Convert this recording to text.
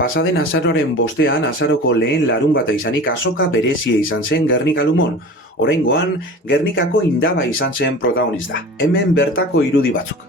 Pasaden azaroaren bostean azaroko lehen larunbata izanik azoka berezia izan zen Gernika Lumon. Oraingoan, Gernikako Indaba izan zen protagonista. Hemen bertako irudi batzuk.